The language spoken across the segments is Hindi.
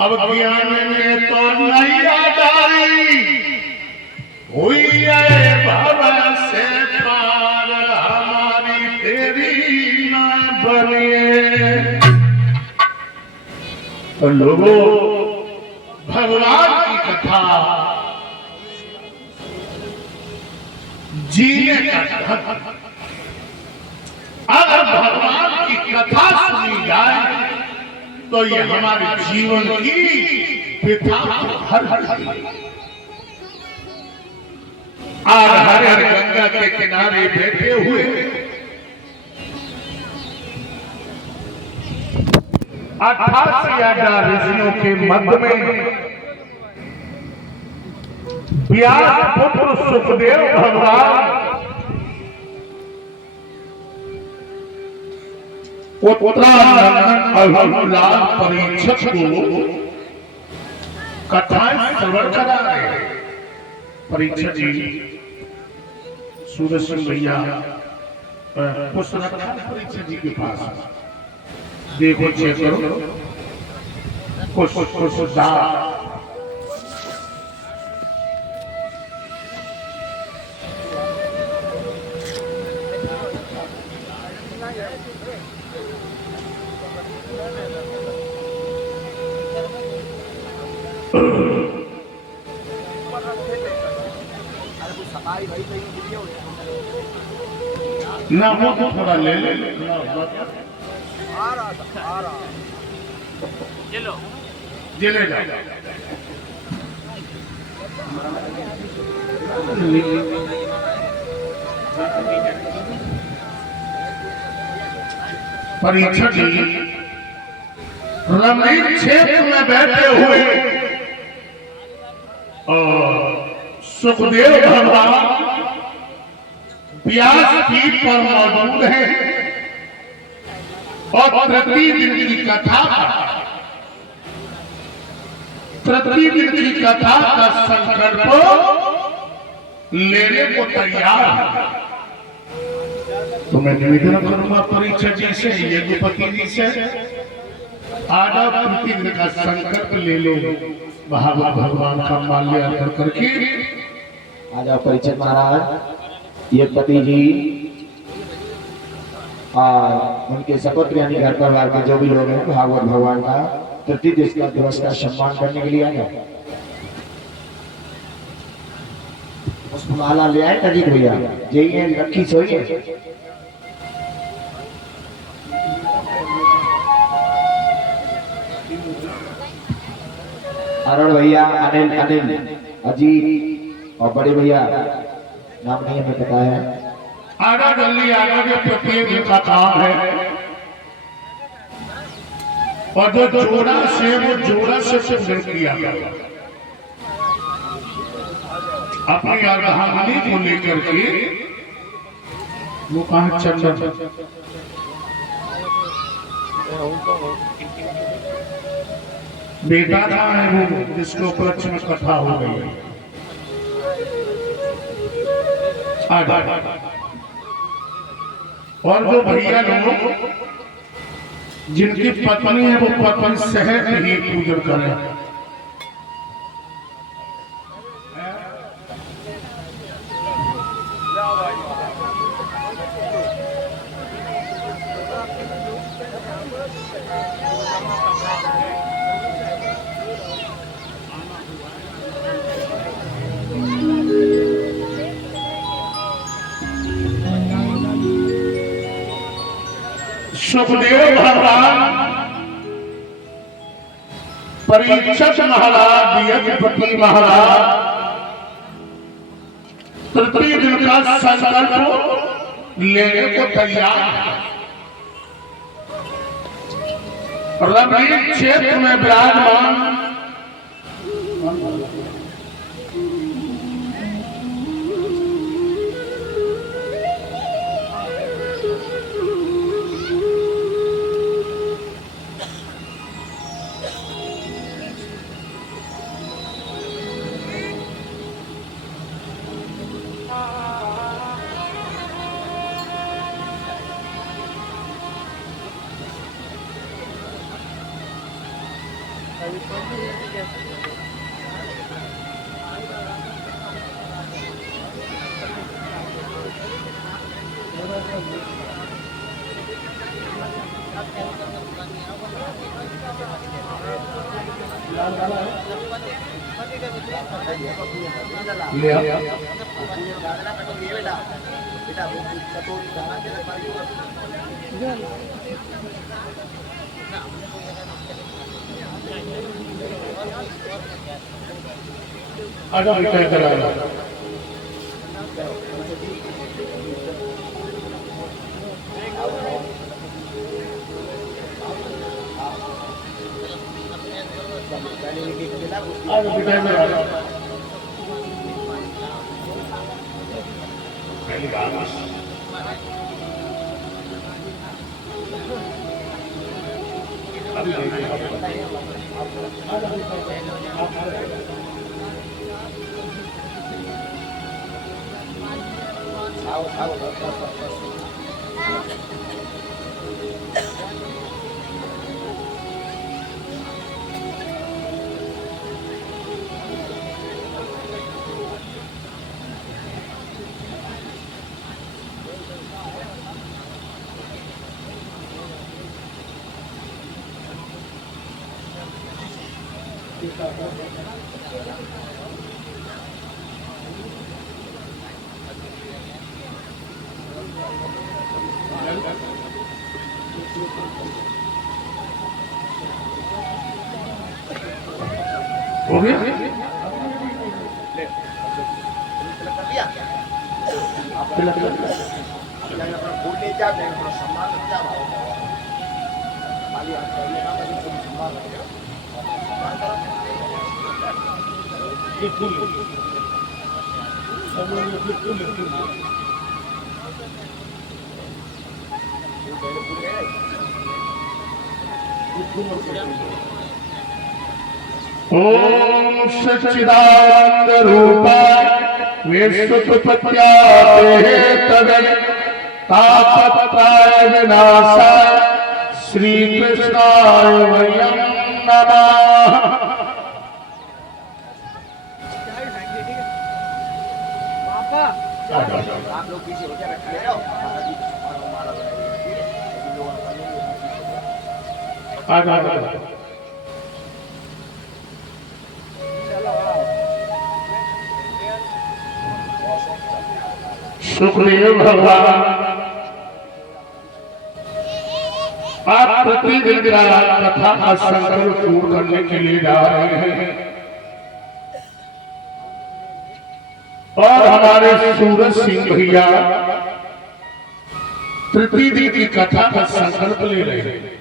अब ज्ञान में तो नैया डाली हुई है भव से पार हमारी तेरी न बने। तो लोगों भगवान की कथा जीने का ढंग, अगर भगवान की कथा सुनी जाए तो ये हमारे जीवन की व्यथा हर और हर हर गंगा के किनारे बैठे हुए 88 ऋषियों के मध्य में व्यास पुत्र सुखदेव भगवान उत्तरानंद परीक्षक को कथाएं श्रवण करा रहे। परीक्षक जी सूरज सिंह भैया कुछ रखा परीक्षक जी के पास, देखो चेक करो कुछ ना वो तो थोड़ा ले ले ले जा परीक्षक जी रमणीक क्षेत्र में बैठे हुए और सुखदेव भगवान व्यास पीठ पर मौजूद है और प्रतिदिन की कथा का संकल्प लेने को तैयार है। तो मैं निवेदन करूंगा परीक्षक जी से, यज्ञपति जी से, आधा प्रतिदिन का संकल्प ले लो भागवत भगवान का माल्य अर्पण करके। आजा परीक्षक महाराज, यज्ञपति जी और उनके सपुत्र यानी घर परिवार के जो भी लोग हैं भागवत भगवान का प्रतिदिन दिवस का सम्मान करने के लिए आए। पुष्पमाला ले आए अजीत भैया, यही रखी सोइए। अरुण भैया, अनिल अजीत और बड़े भैया नाम नहीं हमें पता है। आधा जल्दी आगे के प्रत्येक का काम है और जो जोड़ा से वो जोड़ा से पूजन किया गया। अपनी अर्धांगिनी को लेकर के वो कहा चंदन बेटा था है वो जिसके उपलक्ष्य में कथा हो गई है। और जो भैया लोग जिनकी पत्नी है वो पत्नी सहज ही पूजन करें। सुखदेव भगवान, परीक्षक महाराज, यज्ञपति महाराज तृतीय दिन का संकल्प लेने को तैयार है। रमणीय क्षेत्र में विराजमान हो गया। ओम सच्चिदानंद रूपाय विश्वोत्पत्त्यादेः तदय तापत्रय विनाशाय श्री कृष्णाय वयं नमः। आप लोग पीछे हो जाए, बैठे रहो। सुखदेव भगवान आप प्रतिदिन कथा का संकल्प पूर्ण करने के लिए जा रहे हैं और हमारे सूरज सिंह भैया तृतीय दिन की कथा का संकल्प ले रहे हैं।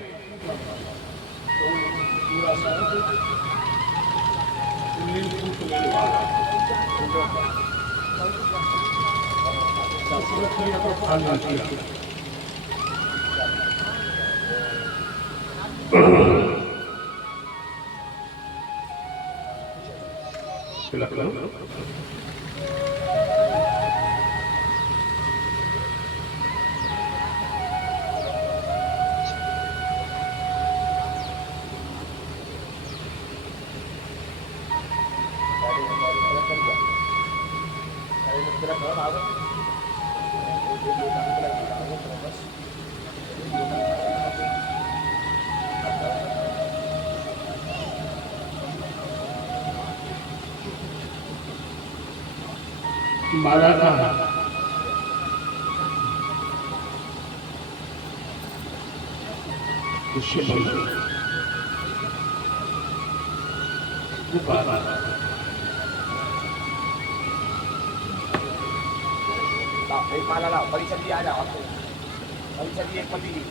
माला का उससे बोलो वो बाबा एक माला लाओ, बड़ी सब्जी आ जाओ आपको, बड़ी सब्जी एक पतीली।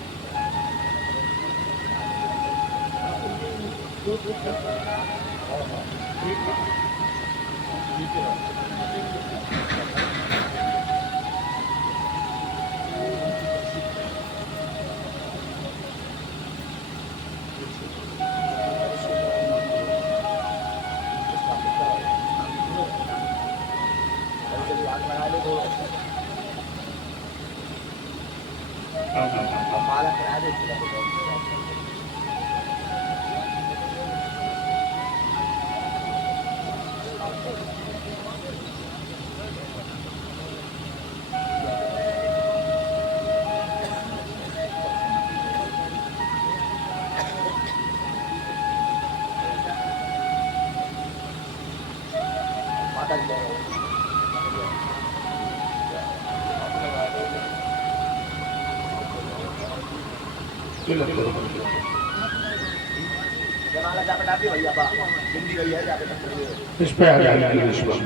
माला करा दे। माता जी जमाला जा बटा दी भैया बा हिंदी भैया जा बटा इस पे आ जाएगी विश्वास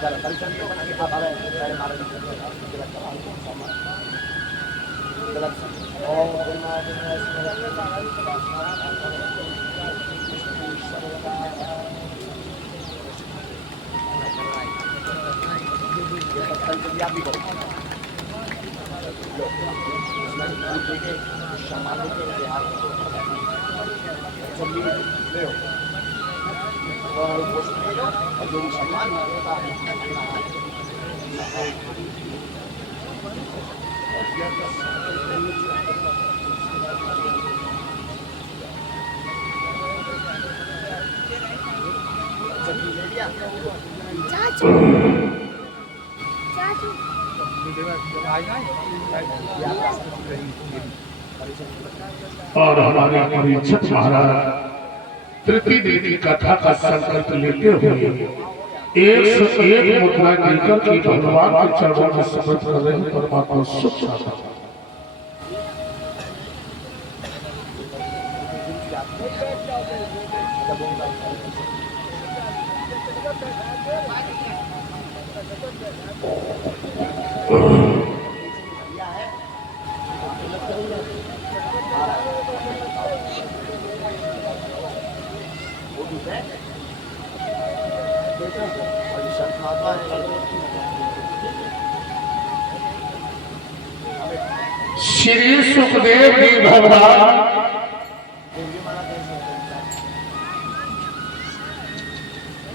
चलो कल चलिए बना के आप आ रहे हैं सारे मारे गलत कल चलिए आप भी करो सामान लेके हाथ चलिए ले और जो सामान होता चाचू चाचू और हमारे परीक्षित महाराज तृतीय देवी कथा का संकल्प लेते हुए 101 मुद्रा लेकर के भगवान के चरणों में समर्पित कर रहे हैं। परमात्मा सुख चाहता है। श्री सुखदेव जी भगवान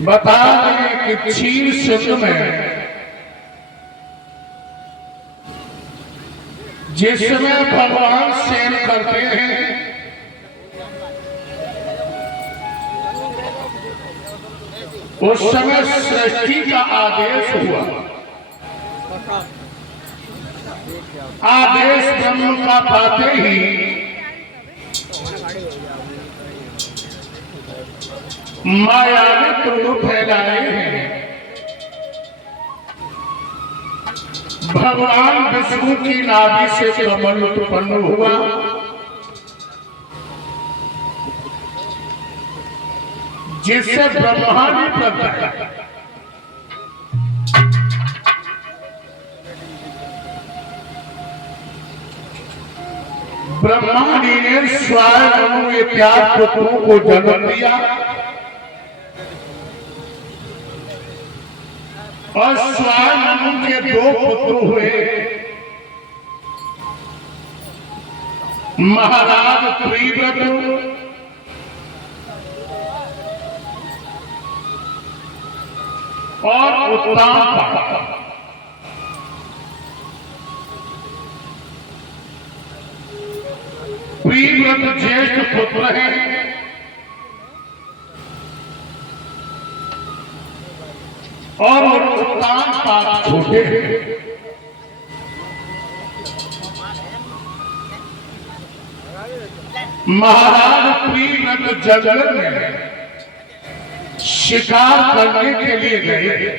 बता रहे कि क्षीर सिंधु में जिसमें भगवान शयन करते हैं उस समय सृष्टि का आदेश हुआ। आदेश ब्रह्म का पाते ही माया ने तुम फैलाए हैं। भगवान विष्णु की नाभि से कमल उत्पन्न हुआ। जिससे ब्रह्मा ने प्रकट ब्रह्मा जी ने स्वयं इत्यादि पुत्रों को जन्म दिया और स्वयं के 2 पुत्र हुए, महाराज प्रियव्रत और उत्तान। प्रियव्रत ज्येष्ठ पुत्र हैं और उत्तान पाप छोटे हैं। महाराज प्रीत जंगल में शिकार करने के लिए गए।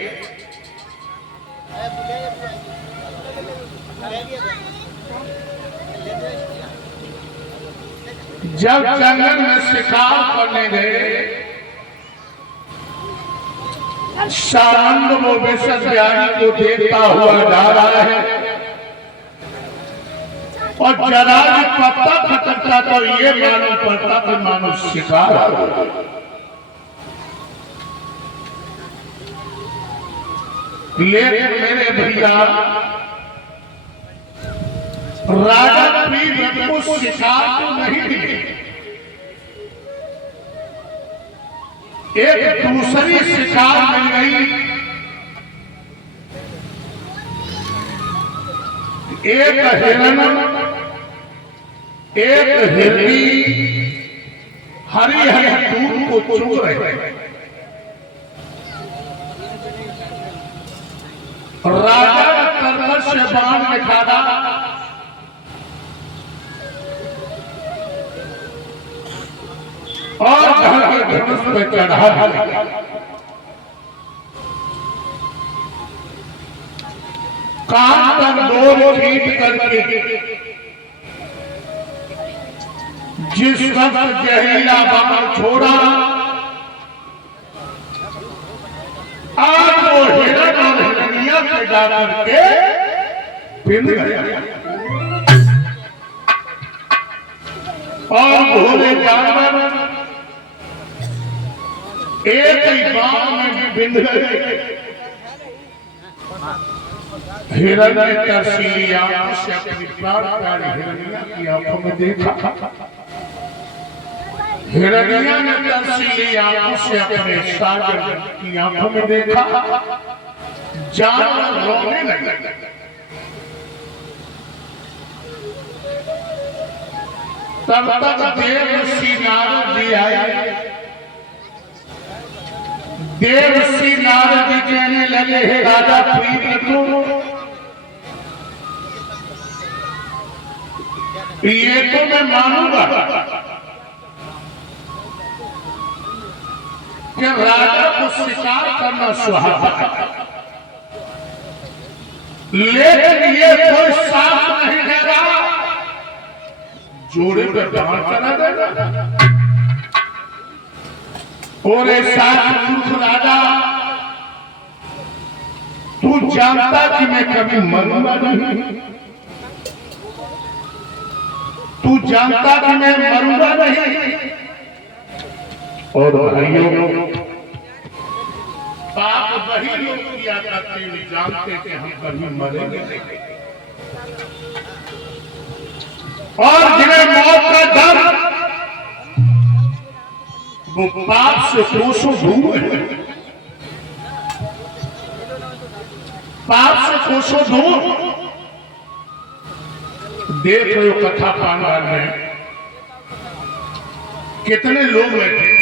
जब जंगल में शिकार करने गए, सारंग वो बेसत बिहारी को देखता हुआ जा रहा है और जरा भी पत्ता खटकता तो ये मालूम पड़ता कि मानो शिकार आ गया। लेकिन मेरे भैया राजा प्रीत को शिकार तो नहीं मिले, एक दूसरी शिकार मिल गई। एक हिरण, एक हिरनी हरी हरी दूध को चुग रहे। राजा ने कर्कश से बाण निकाला और घर के धनुष पे चढ़ा दिया। कान पर दो खींच करके जिस वक्त जहरीला बाण छोड़ा, आज वो हिरण और हिरनिया से जाकर के पिंड गया और भोले जानवर एक ही बाण में बिंद गए। हिरण ने तरसीली आंखों से अपनी प्राण प्यारी हिरनिया की आंखों में देखा। हिरनिया ने तरसीली आंखों से अपने सागर की आंखों में देखा। जानवर रोने लगे। तब तक देवर्षि नारद जी आए। देवर्षि नारद जी कहने लगे, हे राजा प्रीत ये तो मैं मानूंगा कि राजा को शिकार करना सुहाता है, लेकिन ये कोई साथ नहीं देगा जोड़े पे बाण चला देगा। और ऐसा मूर्ख राजा, तू जानता कि मैं कभी मरूंगा नहीं, तू जानता कि मैं मरूंगा नहीं। और भाइयों, पाप वही लोग किया करते हैं जानते कि हम कभी मरेंगे नहीं, और जिन्हें मौत का डर, वो पाप से कोसों दूर है, पाप से कोसों दूर। देख रहे हो कथा पांडाल में कितने लोग बैठे,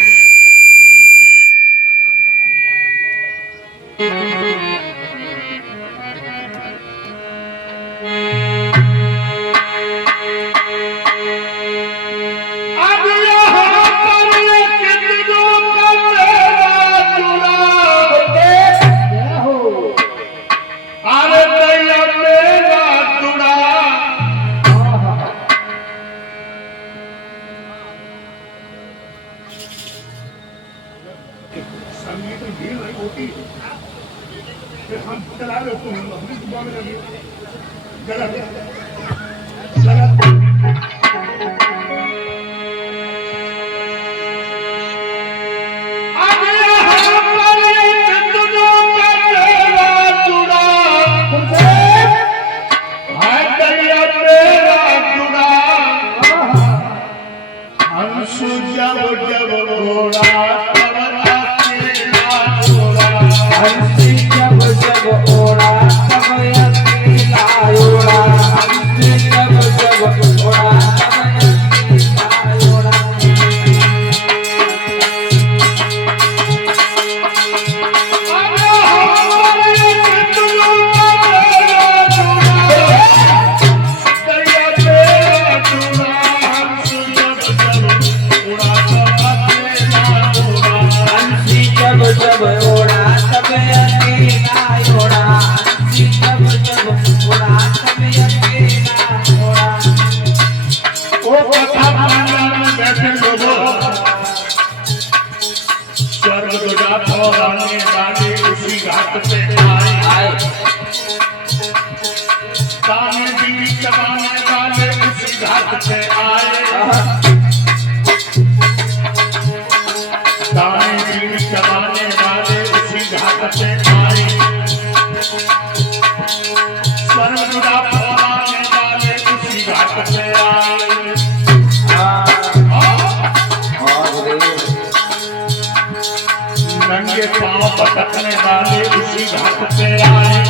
हम चला रहे हो अपनी जुबान में लगे गलत गलत। जब ओड़ा तब अकेला ओड़ा। फौराने वाले उसी घाट पे आए, ताने बीवी चबाने वाले उसी घाट पे आए, ताने बीवी चबाने वाले उसी घाट पे आए, स्वर्गुदा फौराने वाले उसी घाट पे आए। नंगे पांव पटकने वाले उसी घाट पे आए,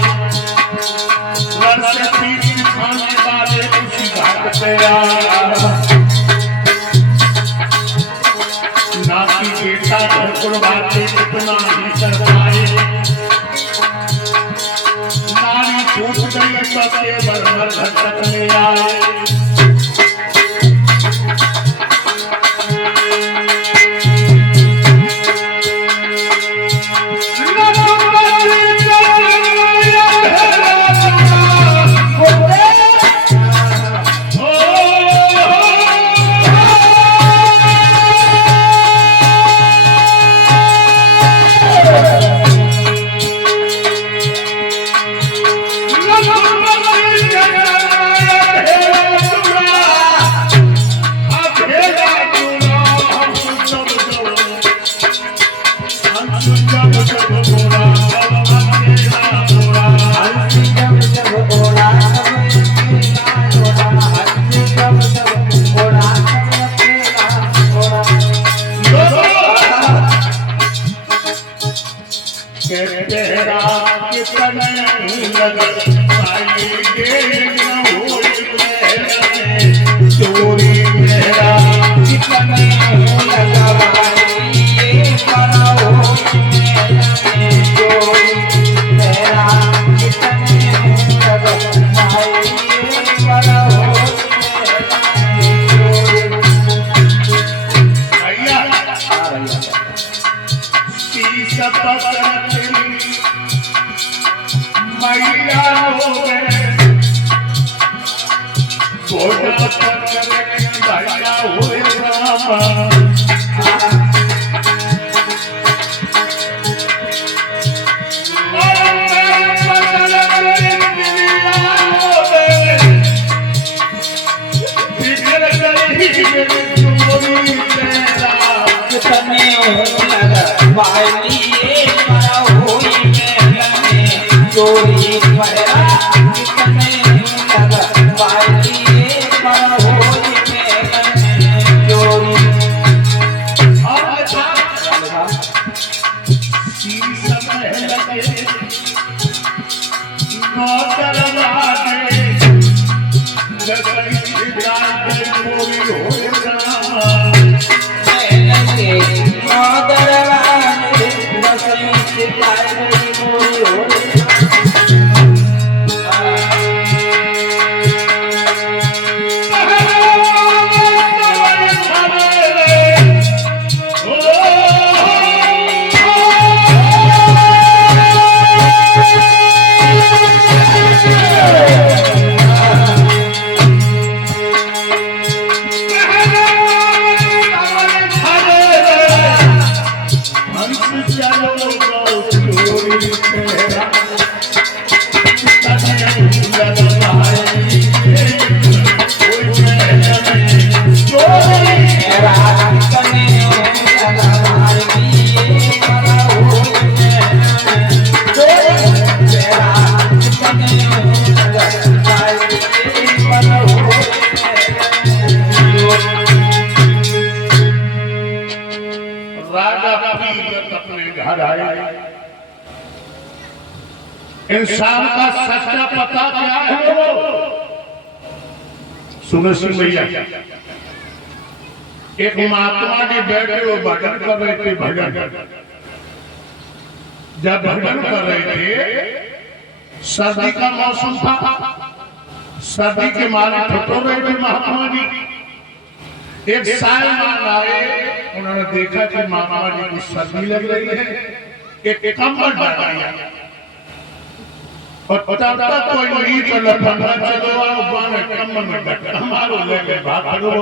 घर से पीठ दिखाने वाले उसी घाट पे आए, नाती बेटा घर कुर्बाते इतना ही कर पाए, नारी छूट गई सबके बरबर भटकने आए। इंसान का सच्चा पता क्या है वो सुनो सिंह भैया, एक महात्मा जी बैठे वो भजन कर रहे थे। भजन जब भजन कर रहे थे सर्दी का मौसम था, सर्दी के मारे ठिठुर रहे थे महात्मा जी। एक सायमान आए, उन्होंने देखा कि महात्मा जी को सर्दी लग रही है, एक कंबल डाला और तब तक कोई नहीं चला, 15 चलो आओ कंबल में बैठा हमारो लेके भागो।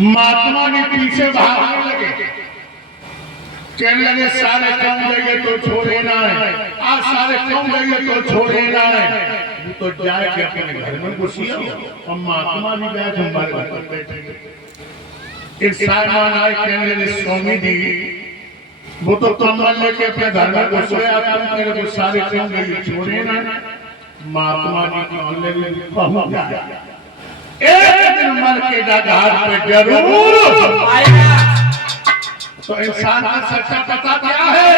महात्मा ने पीछे भागने लगे, कहने लगे सारे काम गए तो छोड़े ना है, आज सारे काम गए तो छोड़े ना है। वो तो जाए के अपने घर में घुसिया और महात्मा भी गए हमारे घर पर बैठे। एक सामान आए कहने लगे स्वामी जी वो तो कम्बल लेके अपने घर में घुस गया, तुम मेरे को सारे काम गए छोड़े ना। महात्मा जी कहने लगे पहुंच जाए एक दिन मर के घाट पे जरूर आएगा। तो इंसान का सच्चा पता क्या है?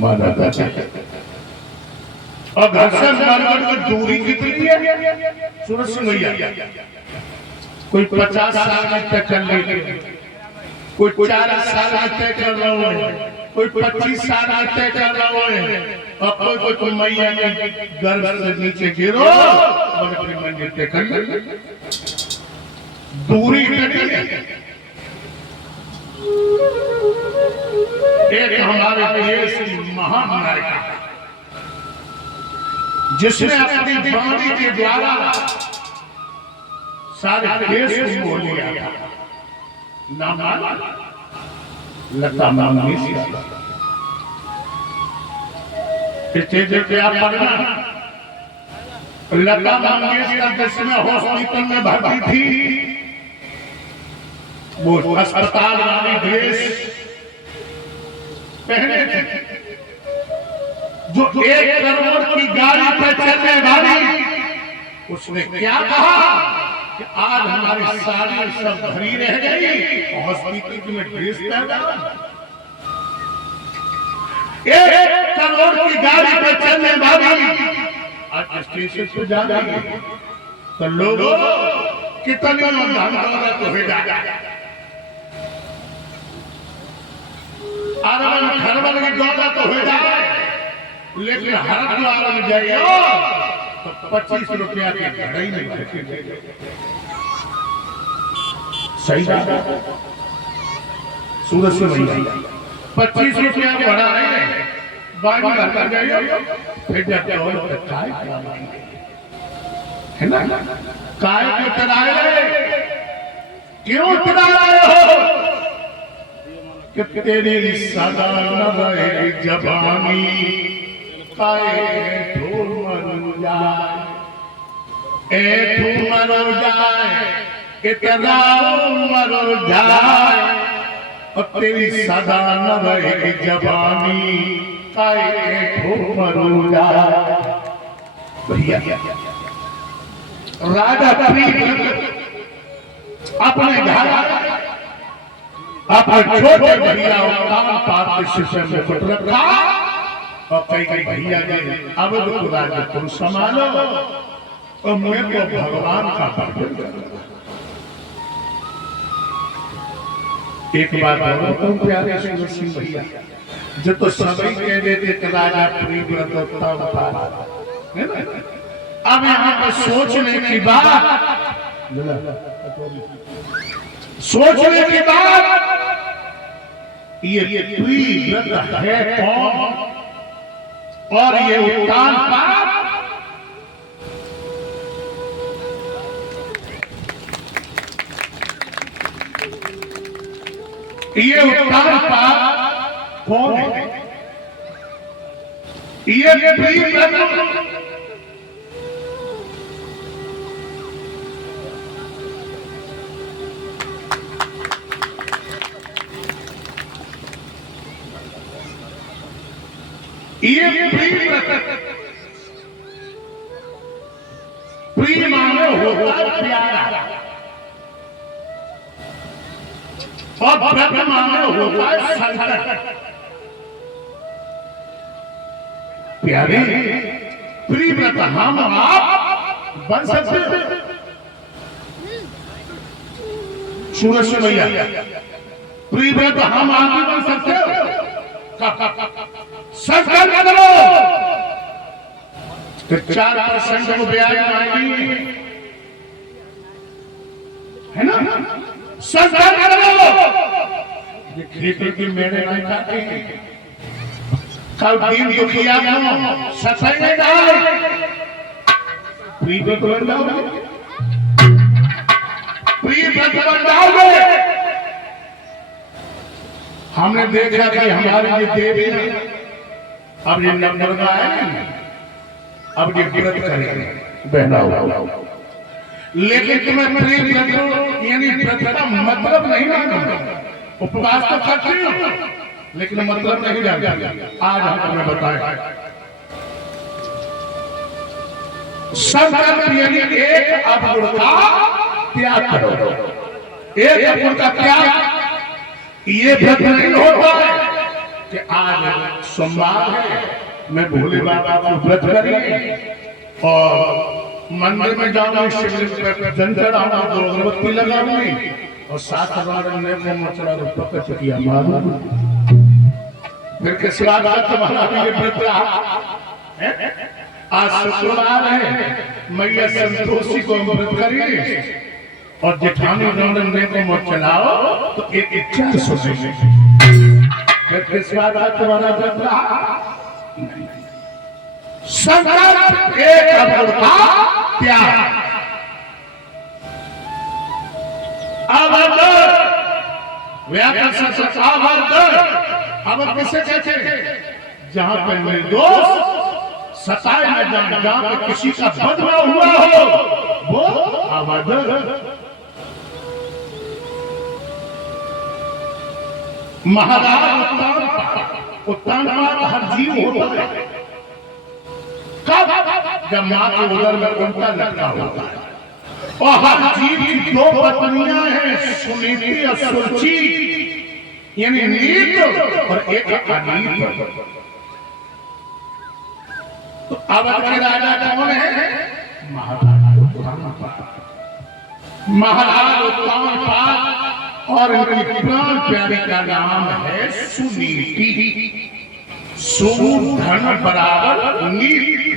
मदद और घर से मरकर की दूरी कितनी है? सूरज सिंह भैया कोई 50 साल में तय कर लेते, कोई 40 साल में तय कर रहा है, कोई 25 साल में तय कर रहा है, और कोई मैया के गर्भ से नीचे गिरो और अपनी मंजिल तय कर ले। दूरी कितनी है? एक हमारे देश की महान नायिका जिसने अपनी वाणी के द्वारा सारे देश को मोह लिया था, नाम लता मंगेशकर। स्टेज पे आप पढ़ना, लता मंगेशकर जिसमें हॉस्पिटल में भर्ती थी, वो अस्पताल वाली ड्रेस पहने थे, जो 1 करोड़ की गाड़ी पर चलने वाली। उसने क्या कहा कि आज हमारी साड़ी सब भरी रह गई, हॉस्पिटल में ड्रेस पहना। 1 करोड़ की गाड़ी पर चलने वाली आज स्टेशन पे जा रही है, तो लोगों कितने धन दौलत हो जाएगा, अरबन खरबन की दौलत हो जाए, लेकिन हरिद्वार में जाइए तो 25 रुपया की घड़ी में बैठे। सही बात है। सूरज से भैया 25 रुपया बढ़ा है, बाकी घर जाइए फिर जाते हो काय है ना, काय को चलाए, क्यों चला रहे हो? कि तेरी सदा न रहे जवानी, काए ठो मर जाए, ए ठो मर जाए, इतना मर जाए, और तेरी सदा न रहे जवानी, काए ठो मर जाए। भैया राजा प्रीत अपने घर अपने छोटे भैया कान पात से मुकुट रखा और कई भैया गए, अब तो राजा तुम संभालो और मैं तो भगवान का भक्त करूंगा। एक बात बोलो तुम प्यारे सूरज सिंह भैया, जो तो सभी कह देते कि राजा प्रीत है ना, अब यहाँ पर सोचने की बात, सोचने के बाद ये प्रीव्रत है कौन और ये उत्तान पाप कौन है? ये प्रीव्रत प्रिय मानो होता प्यारा और व्रत मानो होता है संकट। प्यारे प्रिय व्रत हम आप बन सकते। सूरज से भैया प्रिय व्रत हम आप भी बन सकते हो। संकल्प करो तो 4% को ब्याज आएगी, है ना? संकल्प करो ये खेती की मेरे नहीं खाते, कल दिन दुखिया को सफाई नहीं डाल प्री बन जाओगे, प्री बन जाओगे हमने देखा कि हमारी ये देवी अब ये नवदुर्गा है, अब ये व्रत करेंगे बहना हुआ, लेकिन तुम्हें प्रेम व्रत यानी व्रत का मतलब नहीं मालूम। उपवास तो करती हो लेकिन मतलब नहीं जानती। आज हम तुम्हें बताएं संकल्प यानी एक अवगुण का त्याग करो। एक अवगुण का त्याग ये व्रत नहीं होता है कि आज सोमवार है मैं भोले बाबा को व्रत करेंगे और मंदिर में जाऊंगी, शिवलिंग पे जल चढ़ाऊंगा, दो अगरबत्ती लगाऊंगी और 7 हज़ार रुपये चुकिया मारूंगा। फिर किस बात का तुम्हारा ये व्रत रहा? आज शुक्रवार है, मैया संतोषी को व्रत करेंगे और जेठानी रमन को मत चलाओ तो एक इच्छा सुनेंगे। फिर किस बात का तुम्हारा व्रत रहा? संकल्प एक अवगुण का त्याग। व्याकरण से अब किसे कहते हैं? जहां पर निर्दोष सताए न जाए, जहां पर किसी का बदला हुआ हो वो अवदर। महाराज उत्तान हर जीव होता है। कब? जब मां के उदर में उनका लड़का होता है। और हर जीव की 2 पत्नियां हैं, सुनीति और सुरुचि यानी नीत और एक अनीत। तो अवध के राजा कौन है? महाराज उत्तानपाद और उनकी प्राण प्यारी का नाम है सुनीति। सोम धन बराबर नीति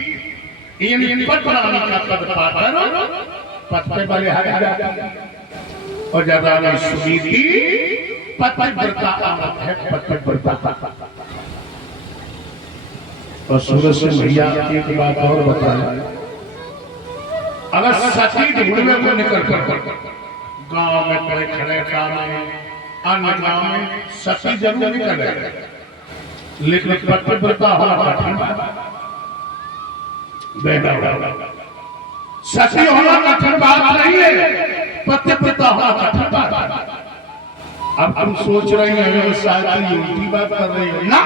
यानी पटरानी का पद पाकर पद पे बले हर जाती और ज्यादा नहीं सुनीति पतिव्रता आवत है। पतिव्रता और सूरज से भैया एक बात और बताया, अगर सती ढूंढने को निकल कर गांव में खड़े खड़े में अन्य गांव में सती जरूर निकल, लेकिन पतिव्रता होना कठिन सती होना कठिन बात नहीं है, पतिव्रता होना कठिन बात। अब हम सोच रहे हैं शायद उल्टी बात कर रही है ना,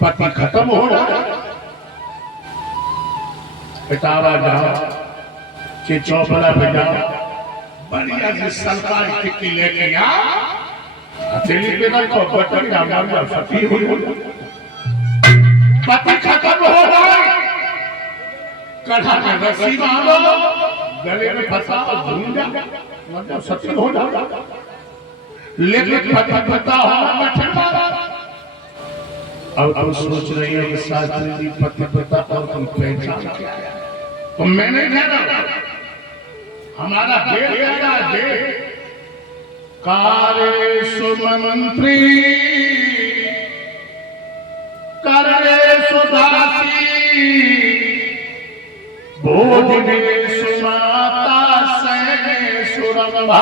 पति खत्म हो रहा है। इटावा जाओ, चौपड़ा पे जाओ, बढ़िया से सरकारी टिक्की लेके हथेली पे रखो, बटन हमारा सती हो, पति खत्म हो रहा है। कढ़ा में रस्सी बांधो, गले में फंसा भूल जा, मतलब सती हो जाओ। लेकिन पतिव्रता होना कठिन बात। अब तुम सोच रही हो कि शास्त्री जी पतिव्रता और तुम पहचान क्या है? तो मैंने कह रहा हमारा वेद कहता है कार्य सुमंत्री करे सुदासी भोजने सुमाता सैने सुरंभा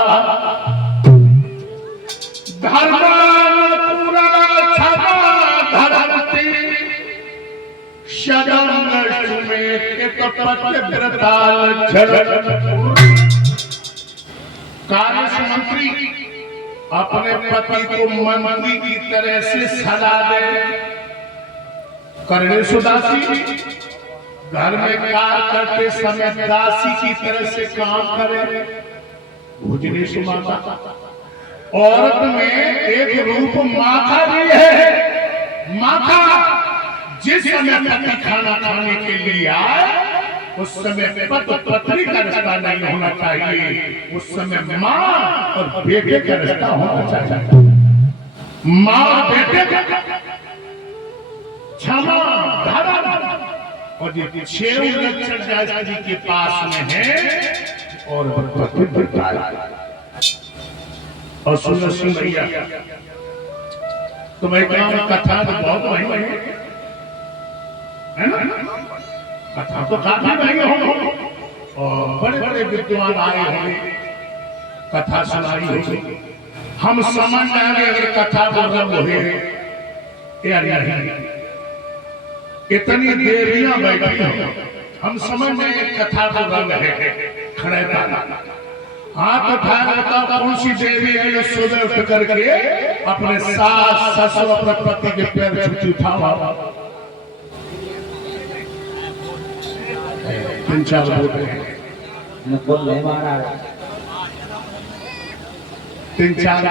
धर्म पूरा क्षमा धरती शरण सुमेत पतिव्रता कार्य मंत्री अपने पति को मंत्री की तरह से सदा दे। करने सुदासी घर में कार्य करते समय दासी की तरह से काम करे। भोजने सुमाता औरत में एक रूप माता भी है। माता जिस समय पति खाना खाने के लिए आए उस समय पत्नी का रिश्ता नहीं होना चाहिए, उस समय माँ और बेटे का रिश्ता होना चाहिए। माँ और बेटे का क्षमा धर्म और ये 6 लक्षण जी के पास में है और और सुनो भैया तुम्हें कथा तो बहुत महंगी है ना, कथा तो काफी महंगी होगी और बड़े बड़े विद्वान आए होंगे, कथा सुनाई होगी। हम समझ में आगे अगर कथा बोल रहे या नहीं, इतनी देवियां बैठी हो, हम समझ में कथा बोल रहे हैं। खड़े हाथ उठाया बताओ कौन सी देवी है जो सुबह उठ करके अपने सास ससुर अपने पति के पैर छू उठाओ। तीन चार बोल रहे हैं, तीन चार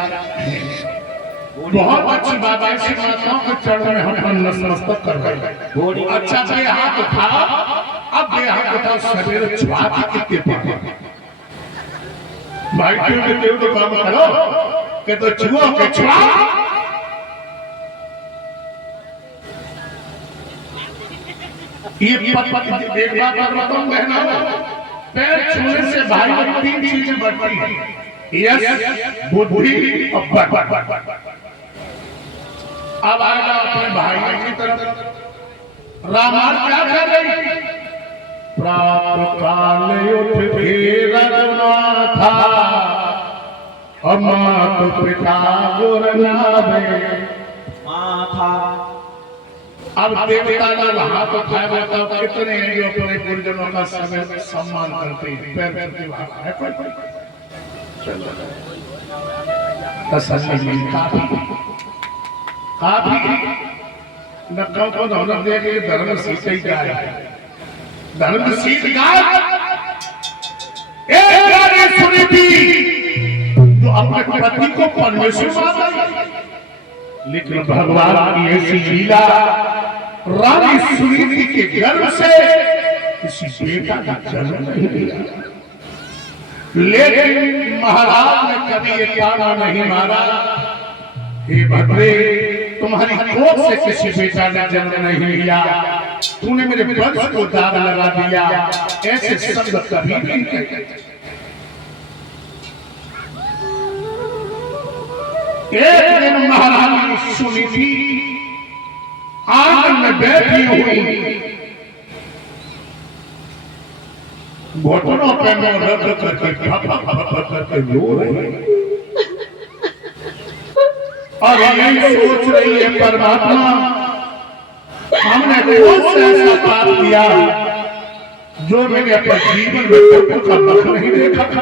बहुत अच्छी बात है। ऐसी माताओं के चरण में हम नतमस्तक कर रहे हैं। अच्छा बे हाथ उठाओ, अब बे हाथ उठाओ, सवेरे छुआ कितने पाए भाई क्यों तो काम करो कि तो छुआ के छुआ। ये एक बात बताऊं बहनों, पैर छूने से भाई में तीन चीजें बढ़ती हैं, यश बुद्धि और बल। अब आएगा अपने भाइयों की तरफ। रामायण क्या कह रही? प्रातः काल उठ रघुनाथा और माता पिता गुर नावे माथा। अब देवता लोग हाथ उठाए, बताओ कितने हैं जो अपने गुरुजनों का समय सम्मान करते हैं। पैर की बात है काफी नक्का को धौलत दे के धर्म सीख ही गाय, धर्म सीख गाय एक गाने सुनी थी जो अपने पति को परमेश्वर माना, लेकिन भगवान की ऐसी लीला, रानी सुनीति के गर्भ से किसी बेटा का जन्म नहीं लिया। लेकिन महाराज ने कभी ये ताना नहीं मारा, हे भद्रे तुम्हारी कोख से किसी बेटा ने जन्म नहीं लिया, तूने मेरे वंश को दाग लगा दिया। ऐसे शब्द कभी नहीं कहे। एक दिन महारानी सुनीति आंगन में बैठी हुई घुटनों पे रख करके रो रही और यही सोच रही है, परमात्मा हमने कौन सा ऐसा पाप किया जो मैंने अपने जीवन में कभी का दुख नहीं देखा था।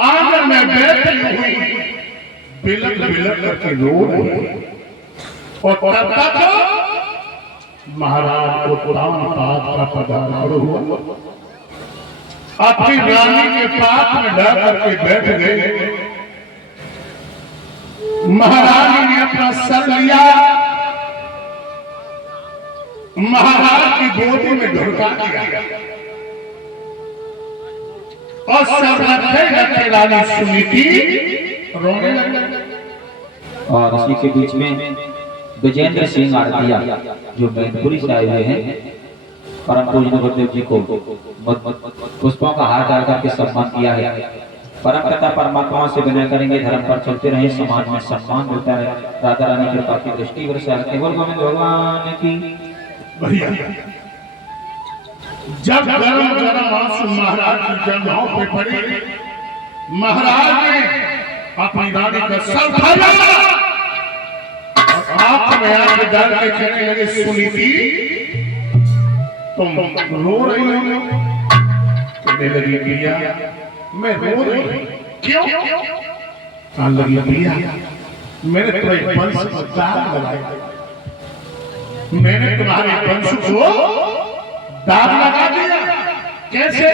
आंगन में बैठी हुई बिलक बिलक करके रो रही और तब तक महाराज को तान पात का पदार्थ हुआ, अपनी रानी के पास में डर करके बैठ गए। महारानी ने अपना सर लिया, महाराज की गोदी में ढुका दिया और सर रखे रखे रानी सुनीति रोने लगी। और इसी के बीच में विजेंद्र सिंह आरतिया जो मैनपुरी से आए हुए हैं, परम पूज्य गुरुदेव जी को पुष्पों का हार डाल करके सम्मान किया है। परम पिता परमात्मा से विनय करेंगे, धर्म पर चलते रहे, समाज में सम्मान मिलता है। राधा रानी कृपा की दृष्टि वर्षा केवल गोविंद भगवान की। जब गरम गरम आंसू महाराज की जंघों पे पड़े, महाराज ने अपनी रानी का सर उठाया और आंख में आंख डाल के कहने लगे, सुनीति तुम रो रही हो? कहने लगी, प्रिया मैं रो रही हूं। क्यों? कहने लगी, प्रिया मैंने तुम्हारे वंश पर दाग लगाया, मैंने तुम्हारे वंश को दाग लगा दिया। कैसे?